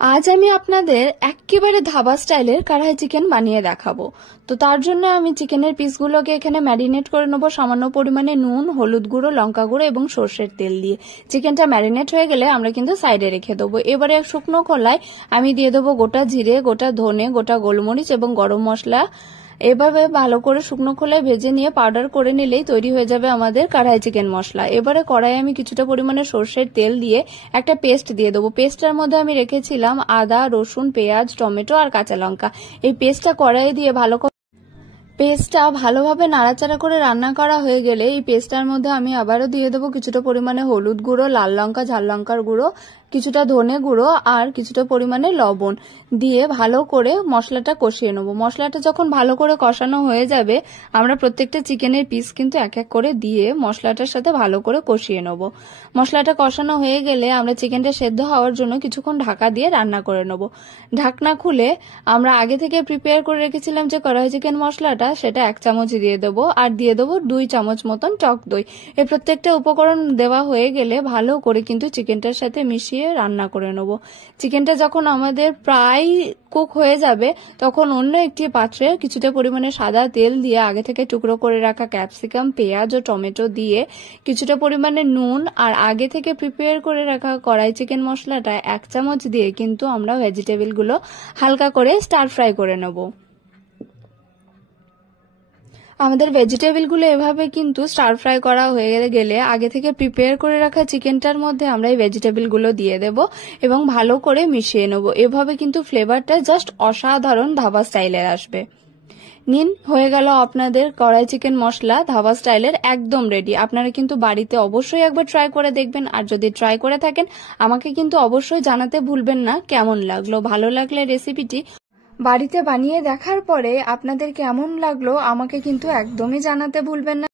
আজ আমি আপনাদের একেবারে ধাবা স্টাইলের কড়াই চিকেন বানিয়ে দেখাবো। তো তার জন্য আমি চিকেনের পিসগুলোকে এখানে ম্যারিনেট করে নেবো সামান্য পরিমাণে নুন, হলুদ গুঁড়ো, লঙ্কা গুঁড়ো এবং সর্ষের তেল দিয়ে। চিকেনটা ম্যারিনেট হয়ে গেলে আমরা কিন্তু সাইডে রেখে দেবো। এবারে শুকনো খোলায় আমি দিয়ে দেবো গোটা জিরে, গোটা ধনে, গোটা গোলমরিচ এবং গরম মশলা। এভাবে ভালো করে শুকনো খোলায় ভেজে নিয়ে পাউডার করে নিলেই তৈরি হয়ে যাবে আমাদের কড়াই চিকেন মশলা। এবারে কড়াইয়ে আমি কিছুটা পরিমাণে সর্ষের তেল দিয়ে একটা পেস্ট দিয়ে দেবো। পেস্টটার মধ্যে আমি রেখেছিলাম আদা, রসুন, পেঁয়াজ, টমেটো আর কাঁচা লঙ্কা। এই পেস্টটা কড়াইয়ে দিয়ে পেস্টটা ভালোভাবে নাড়াচাড়া করে রান্না করা হয়ে গেলে এই পেস্টটার মধ্যে আমি আবারও দিয়ে দেবো কিছুটা পরিমাণে হলুদ গুঁড়ো, লাল লঙ্কা, ঝাল লঙ্কার গুঁড়ো, কিছুটা ধনে গুঁড়ো আর কিছুটা পরিমাণে লবণ দিয়ে ভালো করে মশলাটা কষিয়ে নেবো। মশলাটা যখন ভালো করে কষানো হয়ে যাবে আমরা প্রত্যেকটা চিকেনের পিস কিন্তু এক এক করে দিয়ে মশলাটার সাথে ভালো করে কষিয়ে নেবো। মশলাটা কষানো হয়ে গেলে আমরা চিকেনটা সেদ্ধ হওয়ার জন্য কিছুক্ষণ ঢাকা দিয়ে রান্না করে নেবো। ঢাকনা খুলে আমরা আগে থেকে প্রিপেয়ার করে রেখেছিলাম যে কড়াই চিকেন মশলাটা, সেটা 1 চামচ দিয়ে দেবো আর দিয়ে দেবো 2 চামচ মতন টক দই। এই প্রত্যেকটা উপকরণ দেওয়া হয়ে গেলে ভালো করে কিন্তু চিকেনটার সাথে মিশিয়ে রান্না করে নেব। চিকেনটা যখন আমাদের প্রায় কুক হয়ে যাবে তখন অন্য একটি পাত্রে কিছুটা পরিমাণে সাদা তেল দিয়ে আগে থেকে টুকরো করে রাখা ক্যাপসিকাম, পেঁয়াজ ও টমেটো দিয়ে কিছুটা পরিমাণে নুন আর আগে থেকে প্রিপেয়ার করে রাখা কড়াই চিকেন মশলাটা 1 চামচ দিয়ে কিন্তু আমরা ভেজিটেবলগুলো হালকা করে স্টার ফ্রাই করে নেব। আমাদের ভেজিটেবলগুলো এভাবে কিন্তু স্টার ফ্রাই করা হয়ে গেলে আগে থেকে প্রিপেয়ার করে রাখা চিকেনটার মধ্যে আমরা এই ভেজিটেবলগুলো দিয়ে দেব এবং ভালো করে মিশিয়ে নেব। এভাবে কিন্তু ফ্লেভারটা জাস্ট অসাধারণ ধাবা স্টাইলের আসবে। নিন, হয়ে গেল আপনাদের কড়াই চিকেন মশলা ধাবা স্টাইলের একদম রেডি। আপনারা কিন্তু বাড়িতে অবশ্যই একবার ট্রাই করে দেখবেন আর যদি ট্রাই করে থাকেন আমাকে কিন্তু অবশ্যই জানাতে ভুলবেন না কেমন লাগলো। ভালো লাগলে রেসিপিটি বাড়িতে বানিয়ে দেখার পরে আপনাদের কেমন লাগলো আমাকে কিন্তু একদমই জানাতে ভুলবেন না।